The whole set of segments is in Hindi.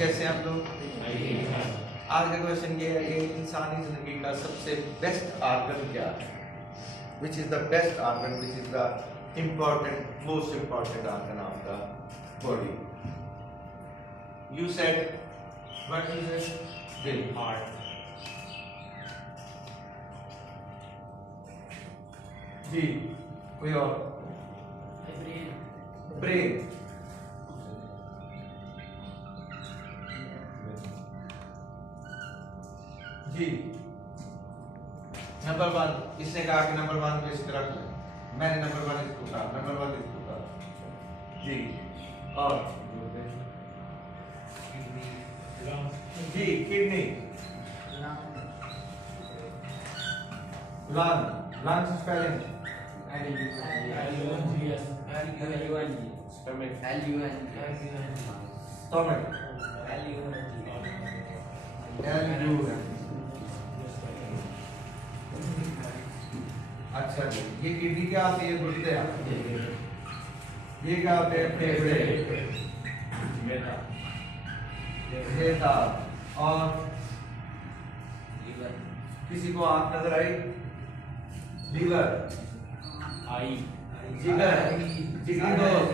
कैसे हैं आप लोग? आज का क्वेश्चन ये है कि इंसानी जिंदगी का सबसे बेस्ट आर्गन क्या है? Which is the best organ, which is the important most important organ of the body? You said what is it? दिल, हार्ट। जी, कोई और? ब्रेन। जी, नंबर वन। इसने कहा कि नंबर वन को इस तरह रखो, मैंने नंबर वन इसको कहा, नंबर वन इसको कहा। जी, और जी, kidney, lung, lung spelling stomach, अच्छा जी, ये किडनी क्या होती है? गुर्दे। ये क्या होते हैं? फेफड़े, घेता, और किसी को आंख नजर आई? लीवर, आई, जिगर, जिगरी दोस्त,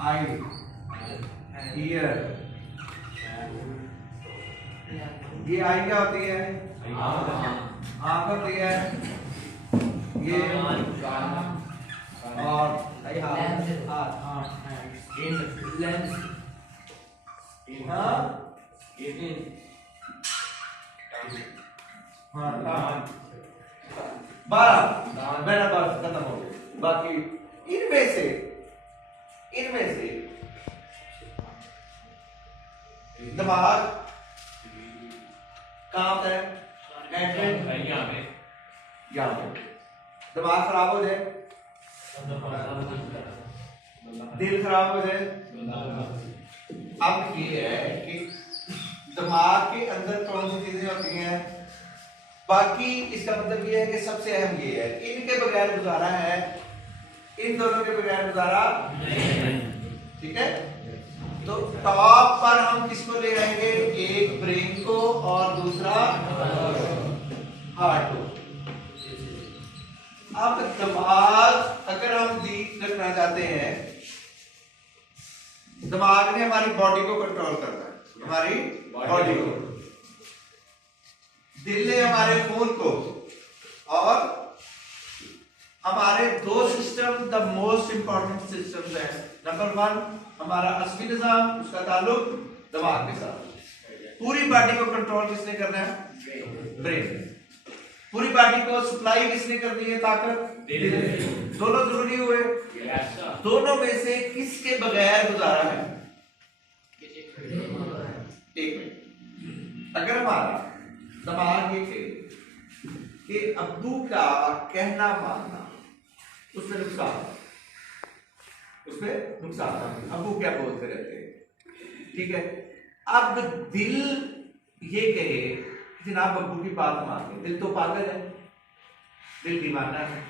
आई, ईयर। ये आई क्या होती है? आंख होती है। ये और मेरा बात खत्म हो गया। बाकी इनमें से दिमाग कहाँ है? यहाँ पे। दिमाग खराब हो जाए, दिल खराब हो जाए। अब ये है कि दिमाग के अंदर कौन सी चीजें होती हैं? बाकी इसका मतलब ये है कि सबसे अहम ये है, इनके बगैर गुजारा है, इन दोनों के बगैर गुजारा नहीं। ठीक है, तो टॉप पर हम किसको ले आएंगे? एक ब्रेन को और दूसरा हार्ट को। अब दिमाग अगर हम डीप रखना चाहते हैं, दिमाग ने हमारी बॉडी को कंट्रोल करना है, हमारी बॉडी को। दिल ने हमारे खून को, और हमारे दो system the most important system है। नंबर वन हमारा असली निजाम, उसका ताल्लुक दिमाग के साथ। पूरी बॉडी को कंट्रोल किसने करना है? ब्रेन। पूरी बॉडी को सप्लाई किसने करनी है? ताकत। दोनों जरूरी हुए। दोनों में से किसके बगैर गुजारा है? एक मिनट, अगर हमारा दिमाग ये कहे कि अब्बू का कहना मानना, उसमें नुकसान, अब्बू क्या बोलते रहते हैं, ठीक है। अब दिल ये कहे जनाब अब्बू की बात माने, दिल तो पागल है, दिल दीवाना है,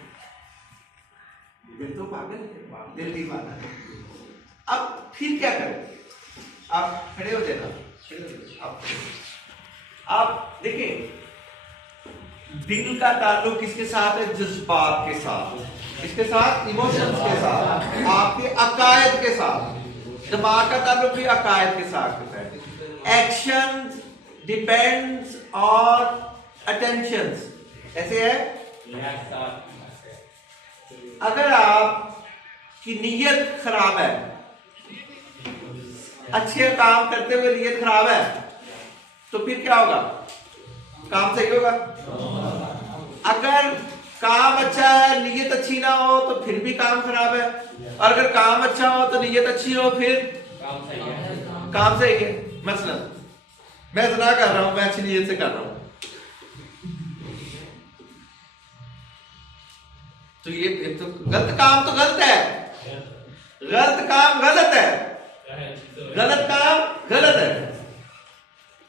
दिल तो पागल है, दिल दीवाना है। अब फिर क्या करें? आप खड़े हो जाना, आप देखिए, दिल का ताल्लुक किसके साथ है? जज्बात के साथ। किसके साथ? इमोशंस के साथ, आपके अकायद के साथ। दिमाग का ताल्लुक भी अकायद के साथ है। एक्शन डिपेंड्स ऑन अटेंशंस, ऐसे है। अगर आपकी नीयत खराब है, अच्छे काम करते हुए नीयत खराब है, तो फिर क्या होगा? काम सही होगा। अगर काम अच्छा है, नीयत अच्छी ना हो, तो फिर भी काम खराब है। और अगर काम अच्छा हो तो नीयत अच्छी हो, फिर काम सही है। मसलन मैं ज़िना कर रहा हूं, मैं अच्छी नीयत से कर रहा हूं, तो ये तो गलत काम तो गलत है, गलत काम गलत है, गलत काम गलत है।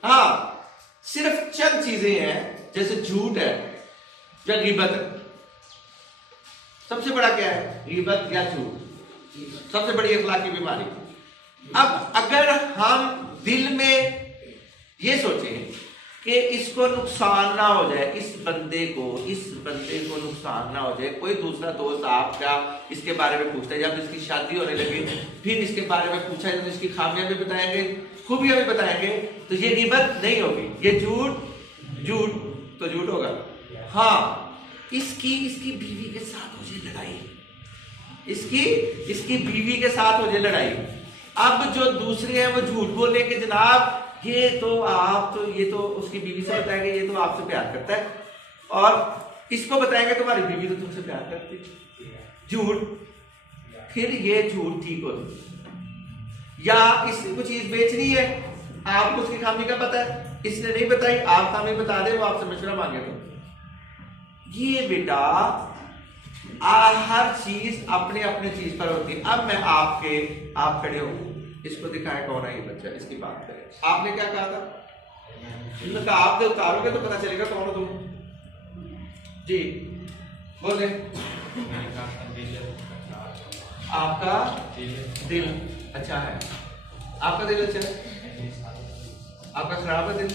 हाँ, सिर्फ चंद चीजें हैं, जैसे झूठ है या गीबत है। सबसे बड़ा क्या है? गीबत या झूठ, सबसे बड़ी अखलाकी बीमारी। अब अगर हम दिल में ये सोचें कि इसको नुकसान ना हो जाए, इस बंदे को नुकसान ना हो जाए, कोई दूसरा दोस्त आपका इसके बारे में पूछता है, जब इसकी शादी होने लगी फिर इसके बारे में पूछा है तो इसकी खामियां भी बताएंगे, खूबियां भी बताएंगे, तो ये गिबत नहीं होगी, ये झूठ होगा। हाँ, इसकी बीवी के साथ हो जाए लड़ाई, इसकी बीवी के साथ हो जाए लड़ाई। अब जो दूसरे हैं वो झूठ बोले कि जनाब ये तो उसकी बीवी से बताएंगे ये तो आपसे प्यार करता है, और इसको बताएंगे तुम्हारी बीवी तो तुमसे प्यार करती है, झूठ। फिर ये झूठ ठीक हो, या इसने कुछ चीज बेचनी है, आपको उसकी खामी का पता है, इसने नहीं बताई, आप खामी बता दे, वो आपसे मशवरा मांगे तो ये बेटा हर चीज अपने अपने चीज पर होती है। अब मैं आप खड़े हो, इसको दिखाएं कौन है ये बच्चा, इसकी बात करें। आपने क्या कहा था? आप जब उतारोगे तो पता चलेगा कौन हो तुम। जी बोले। आपका दिल अच्छा है, आपका दिल अच्छा है, आपका खराब है दिल।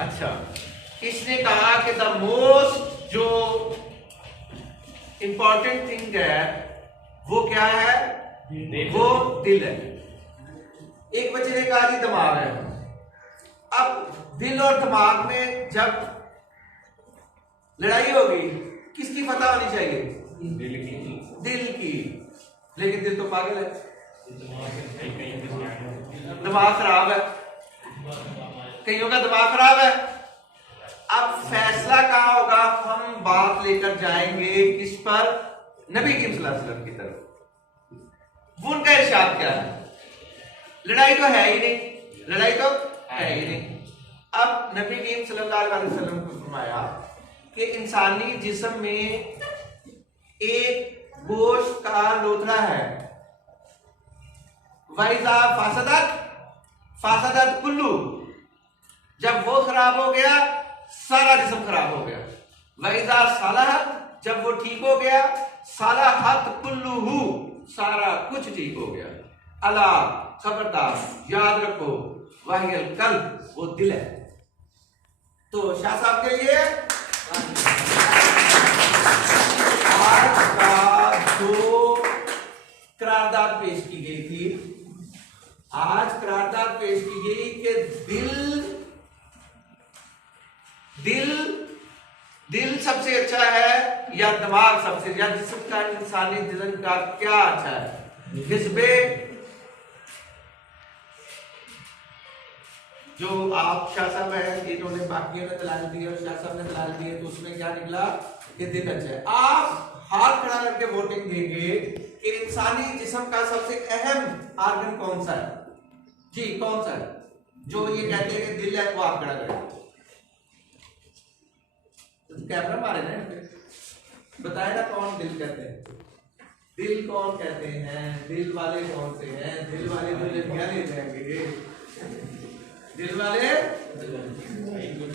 अच्छा, इसने कहा कि द मोस्ट जो इंपॉर्टेंट थिंग है वो क्या है? वो दिल है। एक बच्चे ने कहा जी दिमाग है। अब दिल और दिमाग में जब लड़ाई होगी किसकी फतह होनी चाहिए? दिल की। लेकिन दिल तो पागल है, दिमाग खराब है, कईयों का दिमाग खराब है। अब फैसला कहाँ होगा? हम बात लेकर जाएंगे किस पर? नबी करीम सल्लल्लाहु अलैहि वसल्लम की तरफ। वो उनका इरशाद क्या है? लड़ाई तो है ही नहीं, लड़ाई तो है ही नहीं। अब नबी करीम सल्लल्लाहु अलैहि वसल्लम को फरमाया कि इंसानी जिस्म में एक गोश्त का लोथड़ा है, वाइजा फासदत कुल्लू, जब वो खराब हो गया सारा जिस्म खराब हो गया। वाइजा सालहत, जब वो ठीक हो गया, सालहत कुल्लुहु, सारा कुछ ठीक हो गया। अला, खबरदार, याद रखो, वाहियल कल्ब, वो दिल है। तो शाह साहब के लिए आज का जो करारदाद पेश की गई थी, आज करारदाद पेश की गई कि दिल सबसे अच्छा है या दिमाग सबसे, या जिस्म का, इंसानी जिस्म का क्या अच्छा है? हिस्बे जो आप शाह साहब है, इन्होंने बाकियों ने दलाल दी और शाह साहब ने दलाल दी, तो उसमें क्या निकला? ये दिल अच्छा है। आप हाथ खड़ा करके वोटिंग देंगे कि इंसानी जिस्म का सबसे अहम आर्गन कौन सा है? जी कौन सा है? जो ये कहते हैं कि दिल है, वो आप खड़ा करें। कैमरा मारे ना, बताए ना कौन दिल कहते हैं? दिल कौन कहते हैं? दिल वाले कौन से हैं? दिल वाले जो लड़कियां ले जाएंगे, दिल वाले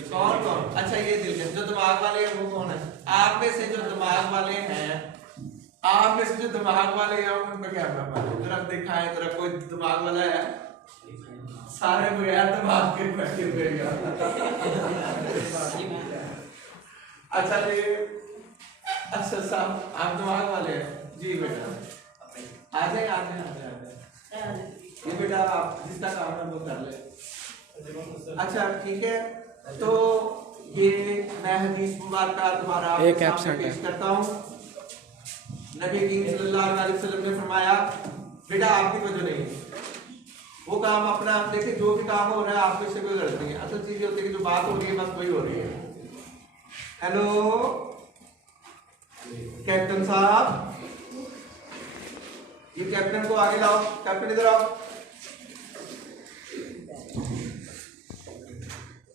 कौन? अच्छा ये दिल के जो दिमाग वाले हैं वो कौन है? आप में से जो दिमाग वाले हैं, आप में से जो दिमाग वाले हैं उनका कैमरा मारे जरा, दिखाएं जरा, कोई दिमाग वाला है? सारे बगैर दिमाग के बैठे हुए अच्छा जी, अच्छा साहब आप दिमाग वाले हैं जी बेटा, आ जाए ये बेटा, आप जिसका काम है वो कर ले। अच्छा ठीक है, तो ये मैं हदीस मुबारक दोबारा पेश करता हूँ। नबी करीम सल्लल्लाहु अलैहि वसल्लम ने फरमाया, बेटा आपकी वजह नहीं, वो काम अपना देखिए, जो भी काम हो रहा है आपको इससे कोई गलत नहीं है। असल चीज होती है कि जो बात हो रही है बस वही हो रही है। हेलो कैप्टन साहब, ये कैप्टन को आगे लाओ, कैप्टन इधर आओ,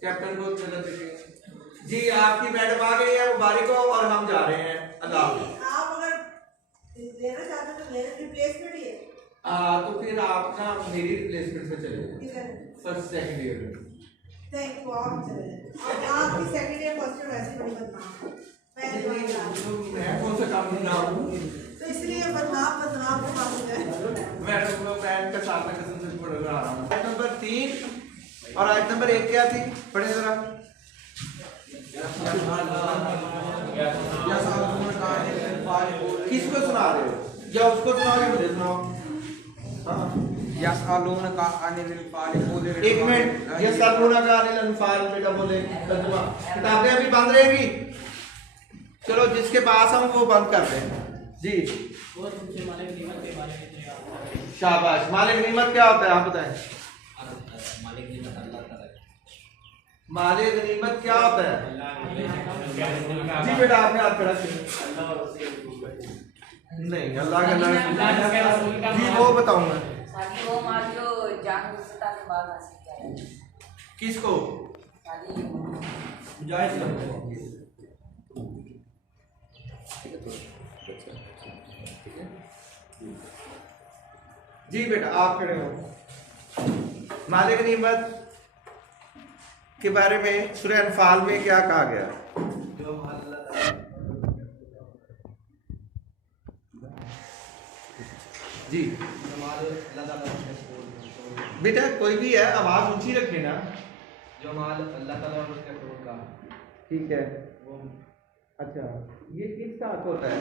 कैप्टन को जी आपकी मैडम आ गई है, मुबारक हो, और हम जा रहे हैं। अल्लाह आप अगर लेना चाहते तो मेरे रिप्लेसमेंट ही है, तो फिर आप ना मेरी रिप्लेसमेंट पे चले फर्स्ट सेकंड ईयर में। थैंक यू, आप चले आपकी सेकंड ईयर फर्स्ट ईयर वैसे बड़ी बदनाम मैं कौन सा काम नहीं रहा हूँ, तो इसलिए बदनाम को काम है। मैडम को पैन का साथ में कसम से पड़ रहा और आयत नंबर 1 क्या थी, पढ़े जरा। किसको सुना रहे हो, या उसको सुनाओगे, मुझे सुनाओ। एक मिनट, यसअलूनका अनिल अनफाल बेटा बोले, किताबें अभी बंद रहेगी, चलो जिसके पास हम वो बंद कर दें जी। शाबाश, मालिक गनीमत क्या होता है आप बताएं। मालिक गनीमत क्या होता है जी बेटा, आपने हाथ खड़ा किया। नहीं, अल्लाह का जी वो बताऊंगा किसको जी बेटा, आप खड़े हो। मालिक गनीमत के बारे में सूरह अनफाल में क्या कहा गया, जी बेटा कोई भी है, आवाज ऊंची रखे ना। जो माल अल्लाह ताला और उसके रसूल का, ठीक है, वो अच्छा ये किसका हक होता है,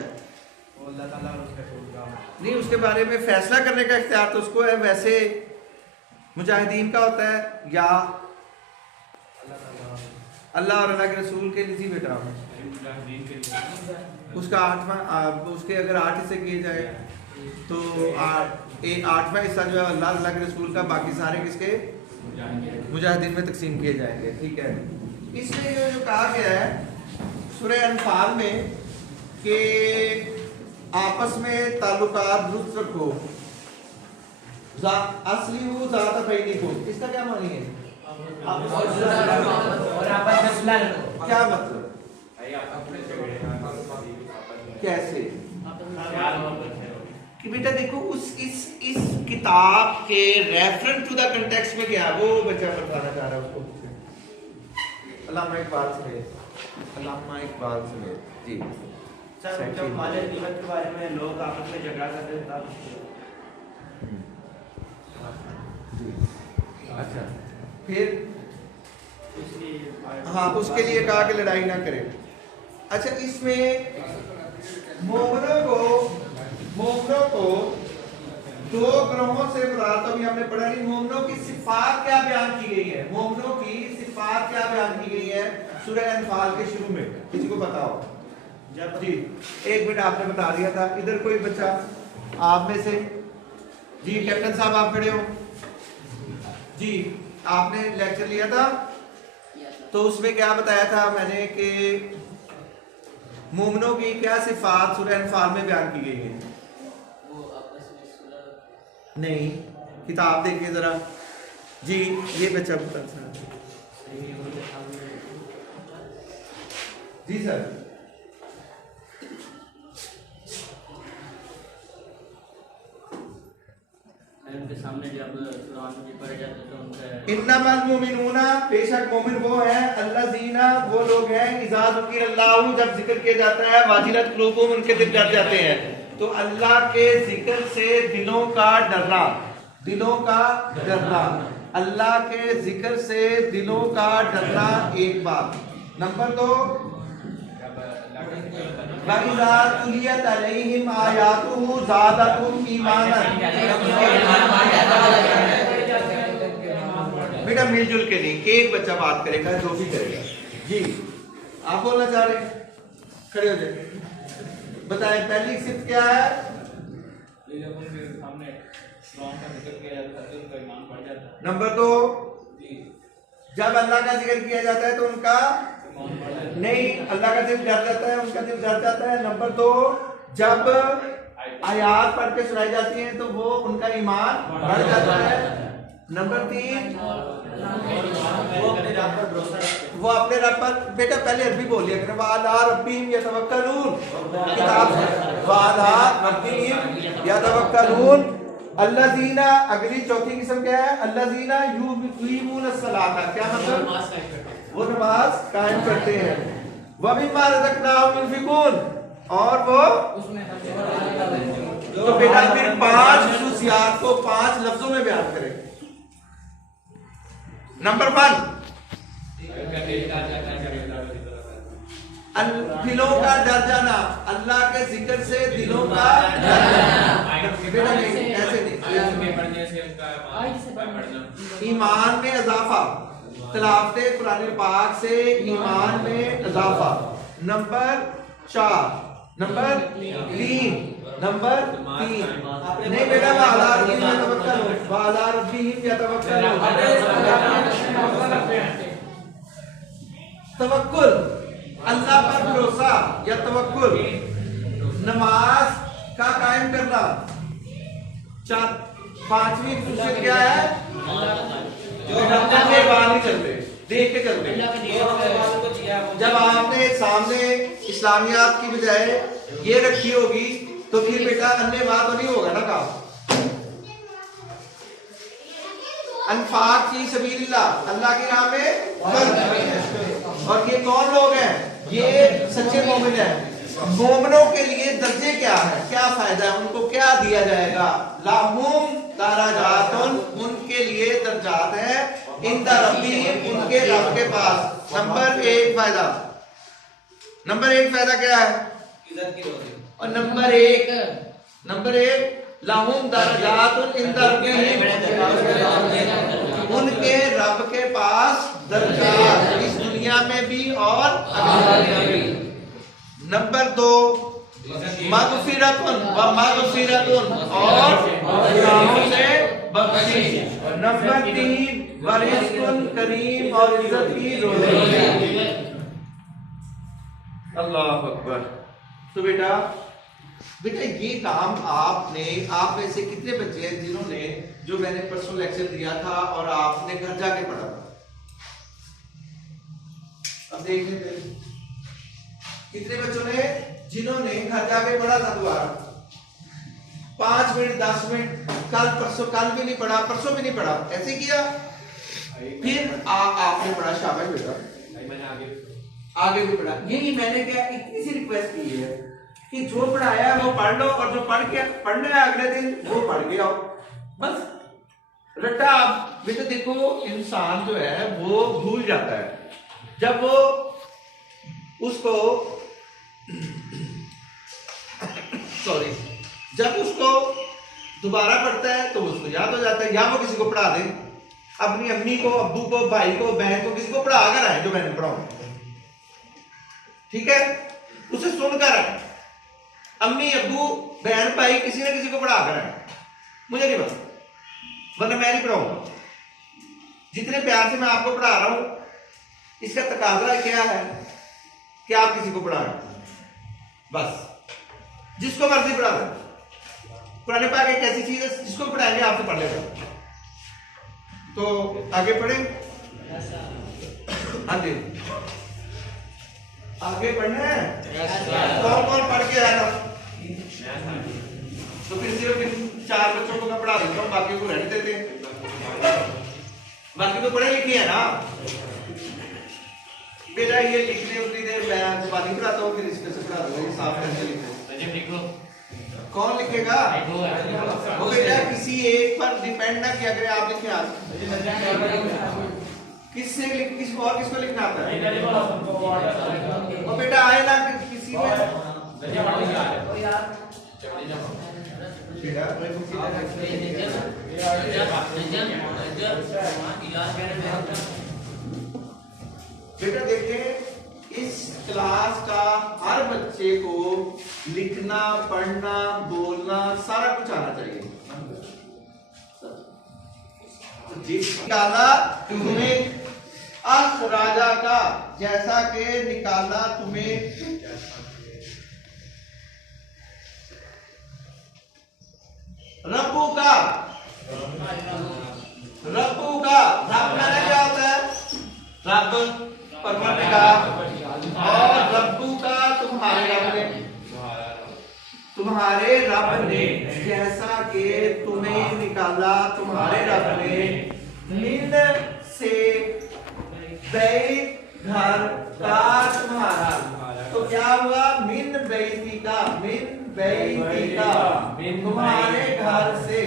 वो अल्लाह ताला और उसके रसूल का नहीं उसके बारे में फैसला करने का इख्तियार तो उसको है, वैसे मुजाहिदीन का होता है या अल्लाह और अल्लाह के रसूल के लिए बेटा। उसका 8वां, उसके अगर 8 हिस्से किए जाए तो 8वां हिस्सा जो है अल्लाह अल्लाह के रसूल का, बाकी सारे किसके, मुजाहिदीन में तकसीम किए जाएंगे, ठीक है। इसलिए जो कहा गया है सूरह अनफाल में कि आपस में ताल्लुकात दुरुस्त रखो, असली वो ज़ाता बैनी को, इसका क्या मानी है, क्या मतलब, कैसे कि बेटा देखो इस किताब के रेफरेंस टू द कंटेक्स्ट में क्या वो बच्चा बताना चाह रहा है उसको। अल्लामा इकबाल से जी सर, जब मालिक गनीमत के बारे में लोग आपस में झगड़ा करते हैं तब, अच्छा फिर हाँ उसके लिए कहा कि लड़ाई ना करें। अच्छा इसमें मोमिनों को 2 ग्रोहों से मुराद, अभी हमने पढ़ा नहीं, मोमिनों की सिफात क्या बयान की गई है, मोमिनों की सिफात क्या बयान की गई है सूरह अनफाल के शुरू में, किसी को बताओ जब जी। एक मिनट आपने बता दिया था, इधर कोई बच्चा आप में से जी, कैप्टन साहब आप खड़े हो जी, आपने लेक्चर लिया था तो उसमें क्या बताया था मैंने कि मोमिनों की क्या सिफात सूरह अनफाल में बयान की गई है, नहीं किताब देखिए जरा जी, ये बच्चा बता जी सर। उनके सामने जब कुरान में पढ़े जाते तो उनके इन्नमल मुमिनूना, बेशक मोमिन वो है, अल्लज़ीना वो लोग हैं, इज़ा ज़ुकिरल्लाहु जब जिक्र किया जाता है, वाजिलत कुलूबुहुम उनके दिल डर जाते हैं। तो अल्लाह के जिक्र से दिलों का डरना, अल्लाह के जिक्र से दिलों का डरना एक बात। नंबर 2 वइज़ा तुलियत अलैहिम आयातुहु ज़ादतहुम ईमानन, बेटा मिलजुल के नहीं, एक बच्चा बात करेगा जो भी करेगा जी। आप बोलना चाह रहे हैं, खड़े हो जाए, बताएं पहली सिर्फ क्या है, नंबर 2 जब अल्लाह का जिक्र किया जाता है तो उनका नहीं, अल्लाह का दिल डर जाता है, उनका दिल डर जाता है। नंबर 2 जब आयात पढ़ के सुनाई जाती हैं तो वो उनका ईमान बढ़ जाता है। नंबर 3 वो अपने रब पर, बेटा पहले अरबी बोलिए करें, वाला रब्बीहिम यतवक्कलून, किताब वाला रब्बीहिम यतवक्कलून। अल्लज़ीना, अगली चौथी किस्म क्या है, अल्लज़ीना युक़ीमूनस सलाता, क्या मतलब, वो नमाज कायम करते हैं, व मिम्मा रज़क़नाहुम युनफ़िक़ून, और वो तो बेटा फिर 5 खुसूसियात को 5 लफ्जों में बयान करें। नंबर 1, दिलों का डर जाना, अल्लाह के जिक्र से दिलों का डर जाना। बेटा नहीं, ऐसे नहीं। ईमान में इजाफा, तिलावत कुरान पाक से ईमान में इजाफा। नंबर 4, नंबर 3, नंबर 3 नहीं बेटा, वाला रब्बीहिम यतवक्कलून, वाला रब्बीहिम यतवक्कलून। तवक्कुल, अल्लाह पर भरोसा या तवक्कुल। नमाज का कायम करना। 5वीं खुशियत क्या है? अपने बाल नहीं चलते, देख के चलते। जब आपने सामने इस्लामियात की बजाय ये रखी होगी तो फिर बेटा अन्य बात तो नहीं होगा ना काम। अनफाक की सबीलिल्लाह, अल्लाह की राह में खर्च। और ये कौन लोग हैं? ये सच्चे मोमिन हैं। मोमिनों के लिए दर्जे क्या है, क्या फायदा है, उनको क्या दिया जाएगा? लाहुम दराजातुन, उनके लिए दर्जात है, इंदा रब्बिहिम, उनके रब के पास। नंबर 1 फायदा, नंबर 1 फायदा क्या है? इज्जत की रोटी। और नंबर 1 लाहुम दराजातुन इंदा रब्बिहिम, उनके रब के पास दर्जात, इस दुनिया में भी और आखिरत में भी। नंबर 2 मगफिरतुन व मगफिरतुन, और गुनाहों से बख्शिश। नंबर 3 वरिज़्कुन करीम, और इज्जत की रोटी। अल्लाह अकबर। तो बेटा ये काम आपने, आप में से कितने बच्चे हैं जिन्होंने, जो मैंने परसों लेक्चर दिया था और आपने घर जाके पढ़ा था? अब देख लेते हैं कितने बच्चों ने, जिन्होंने घर जाके पढ़ा था दोबारा। 5 मिनट 10 मिनट, कल परसों, कल भी नहीं पढ़ा, परसों भी नहीं पढ़ा, ऐसे किया। फिर आपने पढ़ा, शाबाश बेटा, आगे भी पढ़ा। यही मैंने क्या इतनी सी रिक्वेस्ट की है कि जो पढ़ाया है वो पढ़ लो, और जो पढ़ के पढ़ना है अगले दिन वो पढ़ के आओ, बस। रट्टा आप बेटा देखो, इंसान जो है वो भूल जाता है। जब वो उसको सॉरी जब उसको दोबारा पढ़ता है तो उसको याद हो जाता है, या वो किसी को पढ़ा दे, अपनी अम्मी को, अब्बू को, भाई को, बहन को, किसी को पढ़ा कर आए जो मैंने पढ़ाऊं, ठीक है, उसे सुनकर आए। अम्मी, अब्बू, बहन, भाई, किसी न किसी को पढ़ा कर आए, मुझे नहीं पता, वरना मैं नहीं पढ़ाऊंगा। जितने प्यार से मैं आपको पढ़ा रहा हूं, इसका तकाजा क्या है कि आप किसी को पढ़ा रहे हैं, बस जिसको मर्जी पढ़ा दें। कुरान पाक एक ऐसी चीज है, जिसको पढ़ाएंगे आपसे पढ़ लेगा। तो आगे पढ़े, हाँ जी, आगे पढ़ना है। कौन कौन पढ़ के आया था? तो फिर सिर्फ 4 बच्चों को मैं पढ़ा देता हूँ, बाकी को रहने देते हैं। बाकी तो पढ़े लिखे है ना बेटा। ये लिखने उतनी देर मैं जुबानी पढ़ाता हूँ, फिर इसके से पढ़ा दूंगा, ये साफ करके लिखो। कौन लिखेगा? वो बेटा किसी एक पर डिपेंड ना किया करे, आप लिखे आज किससे किस और किसको लिखना आता है? वो बेटा आए ना किसी में बेटा देखें, इस क्लास का हर बच्चे को लिखना, पढ़ना, बोलना सारा कुछ आना चाहिए। निकाला तुम्हें अख राजा का, जैसा के निकाला तुम्हें रब्बू का। रब्बू का रब माना क्या होता है? रब परवरदिगार, और रब्बू का तुम्हारे रब ने, तुम्हारे रब ने, जैसा कि तुम्हें निकाला तुम्हारे रब ने, मिन से बैत, घर का तुम्हारा। तो क्या हुआ? मिन बैती का, मिन बैती का, तुम्हारे घर से,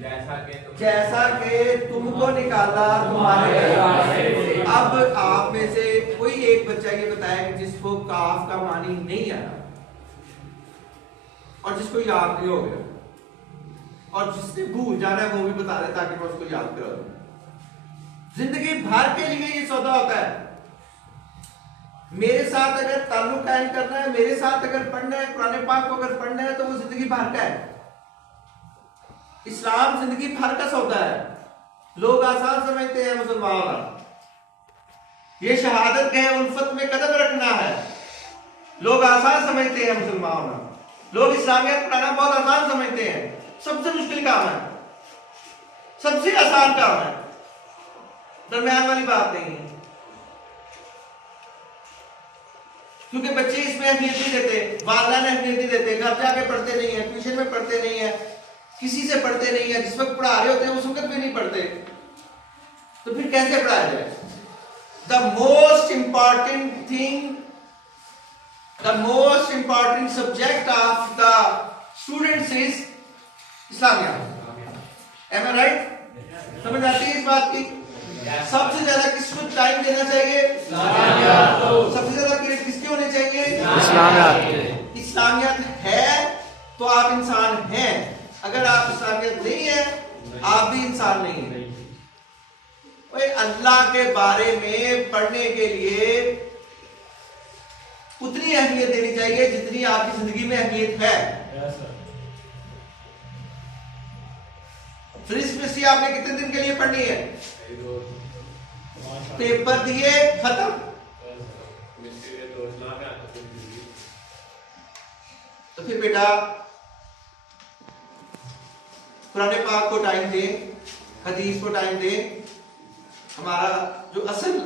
जैसा कि जैसा कि तुमको निकाला तुम्हारे घर। अब आप में से कोई एक बच्चा ये बताया कि जिसको काफ का मानी नहीं आया और जिसको याद नहीं हो गया, और जिसने भूल जाना है वो भी बता दे ताकि मैं उसको याद करा दूं। जिंदगी भर के लिए ये सौदा होता है। मेरे साथ अगर ताल्लुक कायम करना है, मेरे साथ अगर पढ़ना है, कुरान पाक को अगर पढ़ना है, तो वो जिंदगी भर का है। इस्लाम जिंदगी भर का सौदा है। लोग आसान समझते हैं मुसलमान होना, ये शहादत के उल्फत में कदम रखना है। लोग आसान समझते हैं मुसलमान होना। लोग इस्लामियत पढ़ाना बहुत आसान समझते हैं। सबसे मुश्किल काम है, सबसे आसान काम है, दरमियान वाली बात नहीं है। क्योंकि बच्चे इसमें अहमियत नहीं देते, वालिदैन अहमियत नहीं देते, घर जाके पढ़ते नहीं है, ट्यूशन में पढ़ते नहीं है, किसी से पढ़ते नहीं है। जिस वक्त पढ़ा रहे होते हैं उस वक्त भी नहीं पढ़ते, तो फिर कैसे पढ़ाया जाए? The most important thing, the most important subject of the students is Islamia. Am I right? समझ आती है इस बात की? सबसे ज्यादा किसको टाइम देना चाहिए? सबसे ज्यादा क्रेडिट किसके होने चाहिए? इस्लामियत। इस्लामियत है तो आप इंसान हैं। अगर आप इस्लामियत नहीं है, आप भी इंसान नहीं है। अल्लाह के बारे में पढ़ने के लिए उतनी अहमियत देनी चाहिए जितनी आपकी जिंदगी में अहमियत है। फिजिक्स केमिस्ट्री आपने कितने दिन के लिए पढ़नी है? पेपर दिए खत्म। तो फिर बेटा कुरान पाक को टाइम दे, हदीस को टाइम दे। हमारा जो असल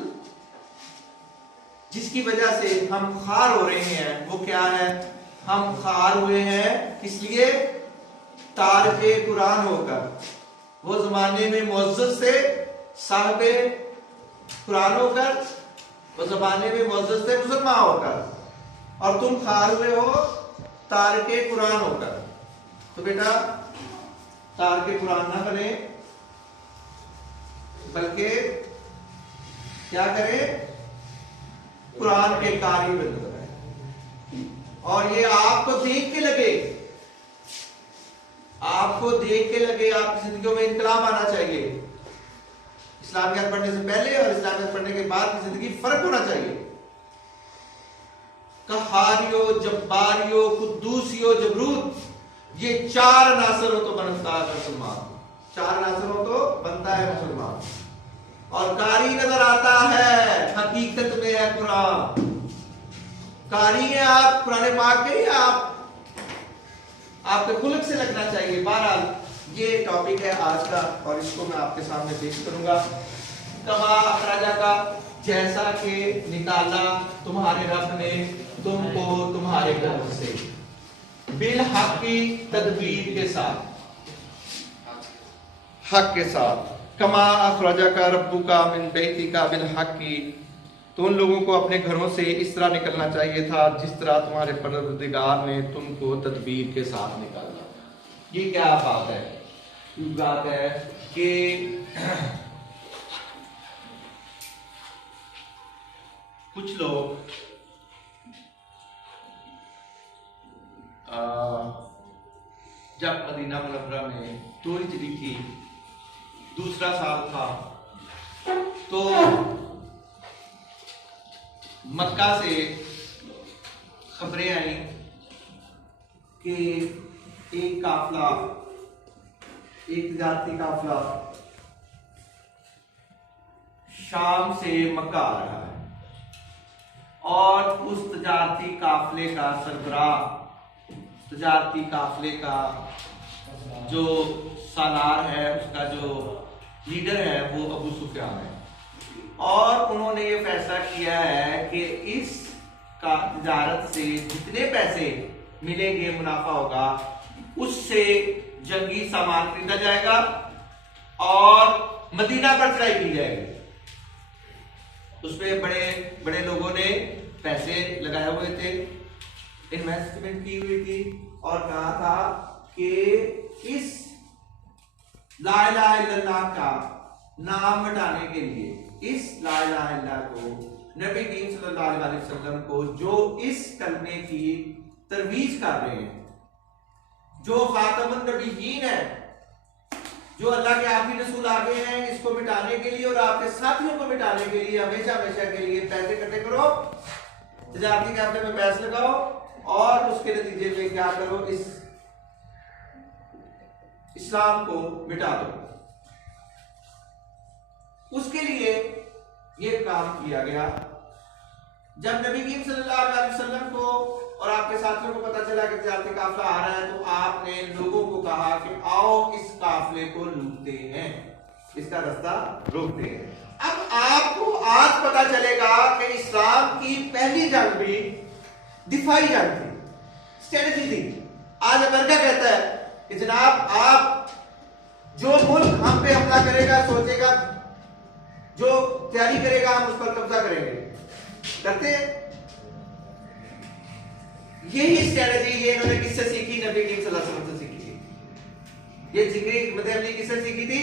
जिसकी वजह से हम खार हो रहे हैं वो क्या है? हम खार हुए हैं किस लिए? तारिके कुरान होकर, वो जमाने में मुअज्जज थे, साहिबे कुरान होकर, वो जमाने में मुअज्जज थे मुसलमान होकर, और तुम खार हुए हो तारिके कुरान होकर। तो बेटा तारिके कुरान ना बने, बल्कि क्या करें? कुरान के कारी बने। और ये आपको देख के लगे, आपको देख के लगे आपकी जिंदगी में इनकलाब आना चाहिए। इस्लामियत पढ़ने से पहले और इस्लामियत पढ़ने के बाद की जिंदगी फर्क होना चाहिए। कहारियो, जब्बारियो, कुद्दूसियो, जबरूत, ये चार अनासर हो तो बनता है मुसलमान। चार अनासर हो तो बनता है मुसलमान। और कारी नजर आता है, हकीकत में है कुरान। कारी है आप कुरान पाक के, आप आपके खुल्क से लगना चाहिए। बहरहाल ये टॉपिक है आज का और इसको मैं आपके सामने पेश करूंगा। कमा अखराजा का, जैसा कि निकाला तुम्हारे रब ने तुमको तुम्हारे घर से, बिल हक की तदबीर के साथ, हक के साथ। कमा अखराजा का रब्बू का मिन बैती का बिल हक की, तो उन लोगों को अपने घरों से इस तरह निकलना चाहिए था जिस तरह तुम्हारे परवरदिगार ने तुमको तदबीर के साथ निकाला। ये क्या बात है? ये बात है कि कुछ लोग जब मदीना मुनव्वरा में टोरी चली थी, दूसरा साल था, तो मक्का से खबरें आई कि एक काफिला, एक तिजारती काफिला शाम से मक्का आ रहा है, और उस तिजारती काफिले का सरबराह, तिजारती काफिले का जो सालार है, उसका जो लीडर है वो अबू सुफियान है। और उन्होंने ये फैसला किया है कि इस का तिजारत से जितने पैसे मिलेंगे, मुनाफा होगा, उससे जंगी सामान खरीदा जाएगा और मदीना पर चढ़ाई की जाएगी। उसमें बड़े बड़े लोगों ने पैसे लगाए हुए थे, इन्वेस्टमेंट की हुई थी, और कहा था कि इस ला इलाहा इल्लल्लाह का नाम मिटाने के लिए, इस ला इलाहा इल्लल्लाह को नबी करीम सल्लल्लाहु अलैहि वसल्लम को जो इस कलमे की तरवीज कर रहे हैं, जो खातमुन नबीयीन है, जो अल्लाह के आखिरी रसूल आ गए हैं, इसको मिटाने के लिए और आपके साथियों को मिटाने के लिए हमेशा हमेशा के लिए पैसे इकट्ठे करो, तजारती कैफे में पैसे लगाओ और उसके नतीजे में क्या करो, इस इस्लाम को मिटा दो। उसके लिए यह काम किया गया। जब नबी करीम सल्लल्लाहु अलैहि वसल्लम को और आपके साथियों को पता चला कि तजारती काफिला आ रहा है, तो आपने लोगों को कहा कि आओ इस काफिले को लूटते हैं, इसका रास्ता रोकते हैं। अब आपको आज पता चलेगा कि इस्लाम की पहली जंग भी दिफाई जंग थी, स्ट्रेटजी थी। आज अमेरिका कहता है कि जनाब आप जो मुल्क हम पे हमला करेगा, सोचेगा, जो तैयारी करेगा हम उस पर कब्जा करेंगे, करते हैं। यही स्ट्रेटजी ये इन्होंने किससे सीखी? नबी करीम सल्लल्लाहु अलैहि वसल्लम से सीखी थी। ये जिक्री हिकमत अमली किससे सीखी थी?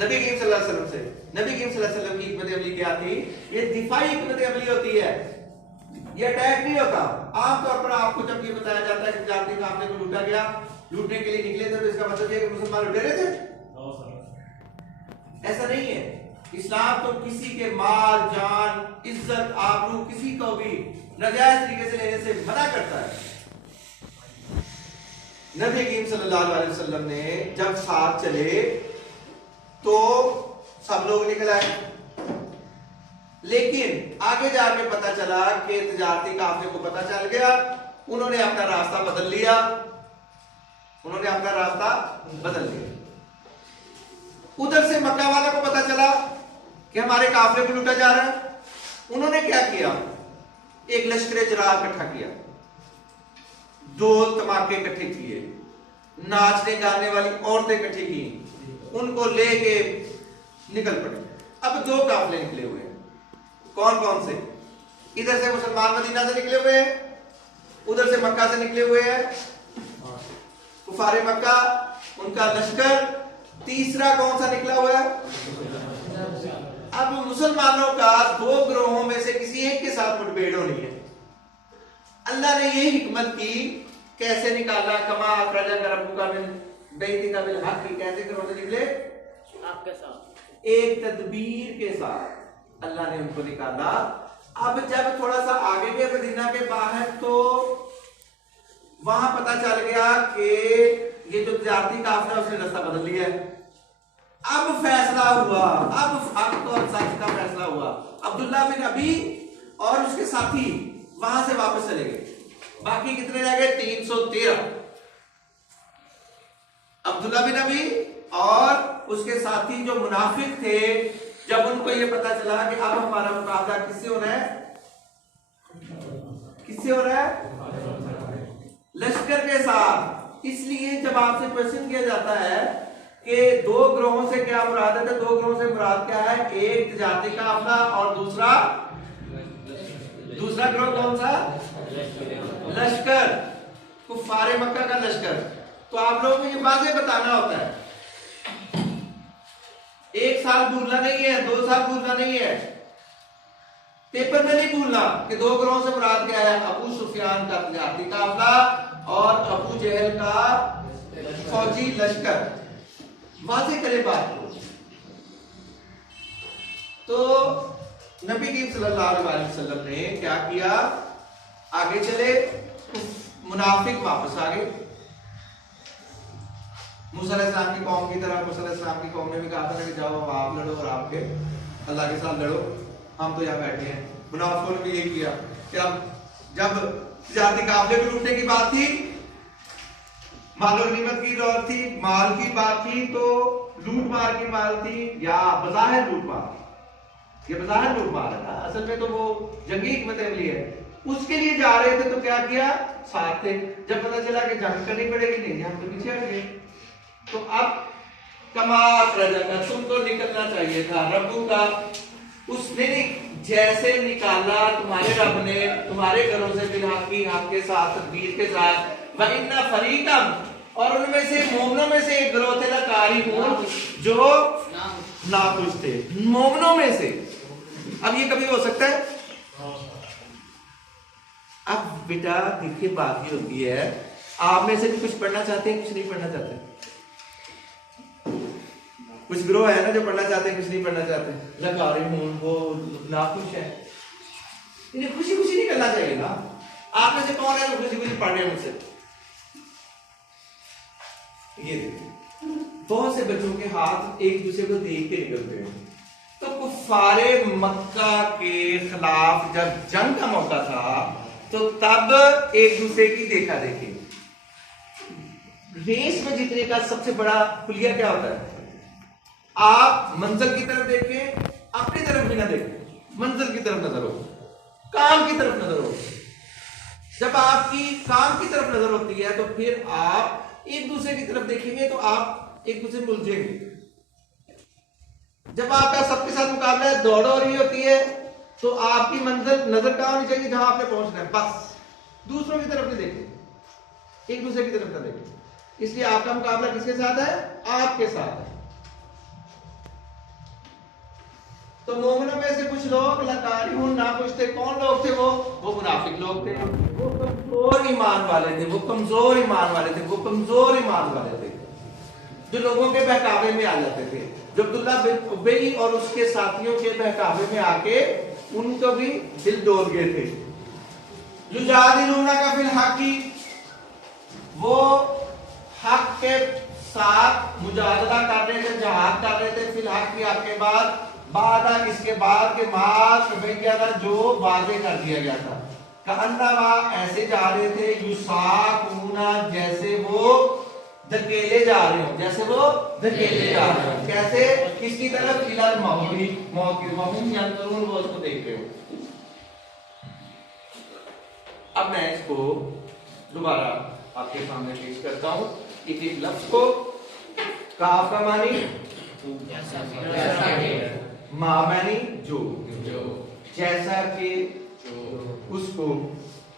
नबी करीम सल्लल्लाहु अलैहि वसल्लम से। नबी करीम सल्लल्लाहु अलैहि वसल्लम की हिकमत अमली क्या थी? ये दिफाई हिकमत अमली होती है, ये अटैक नहीं होता। आमतौर पर आपको जब ये बताया जाता है कि तजारती काफिले को लूटा गया, लूटने के लिए निकले थे, तो इसका मतलब ये कि मुसलमान लुटे रहे थे? ऐसा नहीं है। इस्लाम तो किसी के माल, जान, इज्जत, आबरू किसी को भी नाजायज तरीके से लेने से मना करता है। नबी करीम सल्लल्लाहु अलैहि वसल्लम ने जब साथ चले तो सब लोग निकल आए, लेकिन आगे जाके पता चला कि तजारती काफिले को पता चल गया, उन्होंने अपना रास्ता बदल लिया, उन्होंने अपना रास्ता बदल लिया। उधर से मक्का वाला को पता चला कि हमारे काफिले को लूटा जा रहा है, उन्होंने क्या किया? एक लश्कर चिराग इकट्ठा किया, ढोल तमाके इकट्ठे किए, नाचने गाने वाली औरतें इकट्ठी की, उनको लेके निकल पड़े। अब दो काफिले निकले हुए हैं। कौन कौन से? इधर से मुसलमान मदीना से निकले हुए हैं, उधर से मक्का से निकले हुए हैं, कुफारे मक्का, उनका लश्कर। तीसरा कौन सा निकला हुआ है? अब मुसलमानों का दो ग्रोहों में से किसी एक के साथ मुठभेड़ होनी है। अल्लाह ने ये हिकमत की, कैसे निकाला? कमा अखरजा रब्बुका मिन बैतिका बिल हक, कैसे करोगे निकले? आपके साथ, एक तदबीर के साथ अल्लाह ने उनको निकाला। अब जब थोड़ा सा आगे गए मदीना के बाहर, तो वहां पता चल गया कि ये जो तजारती काफिला उसने रास्ता बदल लिया है। अब फैसला हुआ, अब हक और सच का फैसला हुआ। अब्दुल्ला बिन अबी और उसके साथी वहां से वापस चले गए। बाकी कितने रह गए? 313। अब्दुल्ला बिन अबी और उसके साथी जो मुनाफिक थे, जब उनको ये पता चला कि अब हमारा मुकाबला किससे हो रहा है? किससे हो रहा है? लश्कर के साथ। इसलिए जब आपसे क्वेश्चन किया जाता है कि दो ग्रोहों से क्या मुराद है, तो दो ग्रोहों से मुराद क्या है? एक तजारती काफिला और दूसरा ग्रोह कौन सा? लश्कर, कुफारे मक्का का लश्कर। तो आप लोगों को ये बातें बताना होता है। एक साल भूलना नहीं है, 2 साल भूलना नहीं है, पेपर में नहीं भूलना कि दो ग्रोहों से मुराद क्या है? अबू सुफियान का तजारती काफिला और अबू जहल का फौजी लश्कर। वाज़ेह करे बात को। तो नबी करीम सल्लल्लाहु अलैहि वसल्लम ने क्या किया? आगे चले, मुनाफिक वापस आ गए। मूसा अलैहिस्सलाम की कौम की तरह मूसा अलैहिस्सलाम की कौम ने भी कहा था कि जाओ आप लड़ो और आपके अल्लाह के साथ लड़ो, हम तो यहाँ बैठे हैं। मुनाफिकों ने भी यही किया कि अब जब तजारती काफिले को लूटने की बात थी, माल और कीमत की दौर थी, माल की बात थी, तो लूट मार की माल थी या बज़ाहिर लूट मार? ये बज़ाहिर लूट मार है ना, असल में तो वो जंगी हिकमत अमली है। उसके लिए जा रहे थे तो क्या किया? साथ थे। जब पता चला कि जंग करनी पड़ेगी, नहीं हम तो पीछे हट गए। तो अब कमात रजा, तुमको निकलना चाहिए था। रब्बू का उसने जैसे निकाला तुम्हारे रब ने तुम्हारे घरों से बिल हक के साथ, तदबीर के साथ, वइन्ना फरीकम, और उनमें से मोमनों में से एक ग्रोह थे लकारिहून जो नाखुश थे, मोमनों में से। अब ये कभी हो सकता है? अब बेटा देखिए बात ये होती है, आप में से भी कुछ पढ़ना चाहते हैं, कुछ नहीं पढ़ना चाहते। कुछ ग्रोह है ना जो पढ़ना चाहते हैं, कुछ नहीं पढ़ना चाहते। लकारिहून वो नाखुश है, इन्हें खुशी खुशी नहीं करना चाहिए ना। आप में से कौन है जो खुशी खुशी पढ़ रहे हैं मुझसे? ये देखिए बहुत से बच्चों के हाथ एक दूसरे को देख के निकलते हैं। तो कुफारे मक्का के खिलाफ जब जंग का मौका था तो तब एक दूसरे की देखा देखी। रेस में जीतने का सबसे बड़ा खुलिया क्या होता है? आप मंजिल की तरफ देखें, अपनी तरफ भी ना देखें, मंजिल की तरफ नजर हो, काम की तरफ नजर हो। जब आपकी काम की तरफ नजर होती है तो फिर आप एक दूसरे की तरफ देखेंगे तो आप एक दूसरे में उलझेंगे। जब आपका सबके साथ मुकाबला है, दौड़ हो रही होती है, तो आपकी मंजिल नजर कहां होनी चाहिए? जहां आपने पहुंचना है, बस। दूसरों की तरफ नहीं देखें, एक दूसरे की तरफ ना देखें। इसलिए आपका मुकाबला किसके साथ है? आपके साथ है। तो मोमिनों में से कुछ लोग लकारिहून नाखुश थे। कौन लोग थे? वो मुनाफिक लोग थे, वो कमजोर ईमान वाले थे, वो कमजोर ईमान वाले थे, वो कमजोर ईमान वाले थे जो लोगों के बहकावे में आ जाते थे। जो अब्दुल्ला बिन उबई और उसके साथियों के बहकावे में आके उनको भी दिल डोल गए थे। युजादिलूना का फिल हक़ी, वो हक के साथ मुजादला कर रहे थे, जहाद कर रहे थे। फिल हक़ की आपके बाद इसके बाद के मास था जो वादे कर दिया गया था। कअन्नमा ऐसे जा रहे थे, युसाकूना जैसे वो धकेले जा रहे हो, जैसे वो धकेले जा रहे हो। कैसे? किसकी तरफ? इलल मौती, मौत की। वहुम यंजुरून, वो उसको देख रहे हो। अब मैं इसको दोबारा आपके सामने पेश करता हूं। एक लफ्ज को काफ का मानी मा मानी जो, जैसा कि उसको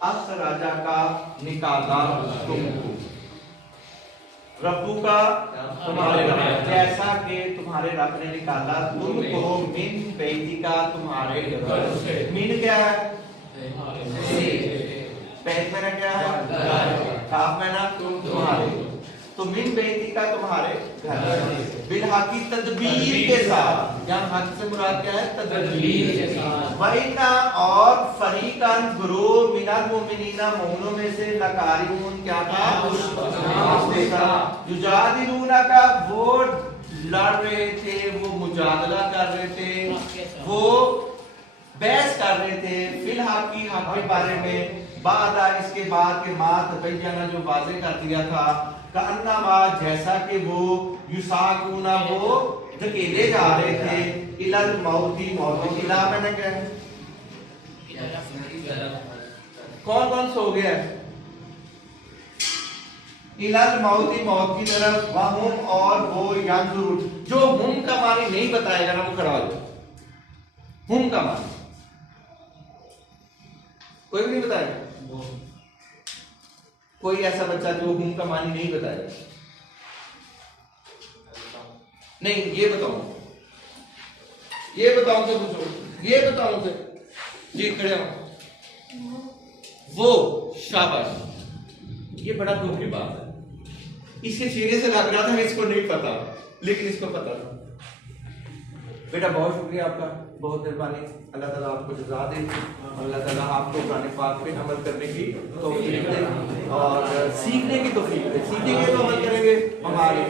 अखराजा का निकाला तुमको, रब्बू का तुम्हारे रब, जैसा कि तुम्हारे रब ने निकाला तुमको, मिन बैती का तुम्हारे घर से। मिन क्या है? बैत में क्या है? काफ में ना तुम्हारे। तो मिन बैती का तुम्हारे घर, बिलहकी तदबीर के साथ। यहाँ हक से मुराद क्या है? तदबीर के साथ। वइन्ना और फरीकान ग्रोह मिनल मुमिनीना, मोमिनों में से लकारिहून क्या था? युजादिलूना का वो लड़ रहे थे, वो मुजादला कर रहे थे, वो बहस कर रहे थे। फिल हक़ की, हक के बारे में। बादा इसके बाद के मात तबय्यना जो वाज़े कर दिया था। कअन्नमा जैसा कि वो युसाकूना वो धकेले जा रहे थे इलल मौती, मौतों की राह में। क्या है? कौन कौन सो गया? इलल मौती, मौत की तरफ। वहुम और वो यंजुरून, जो हुम का मानी नहीं बताएगा ना वो खड़ा हो जाए। हुम का मानी कोई भी नहीं बताएगा। कोई ऐसा बच्चा जो हुम का मानी नहीं बताएगा? नहीं, ये बताऊं, ये बताऊं तो पूछो, ये बताऊं तो जी खड़े हो। वो शाबाश, ये बड़ा दुख की बात है। इसके चेहरे से लग रहा था इसको नहीं पता, लेकिन इसको पता था। बेटा बहुत शुक्रिया आपका, बहुत मेहरबानी। अल्लाह ताला आपको जज़ा दे, अल्लाह ताला आपको कुरान पाक पे अमल करने की तौफीक दे और सीखने की तौफीक दे। सीखेंगे तो अमल करेंगे, हमारे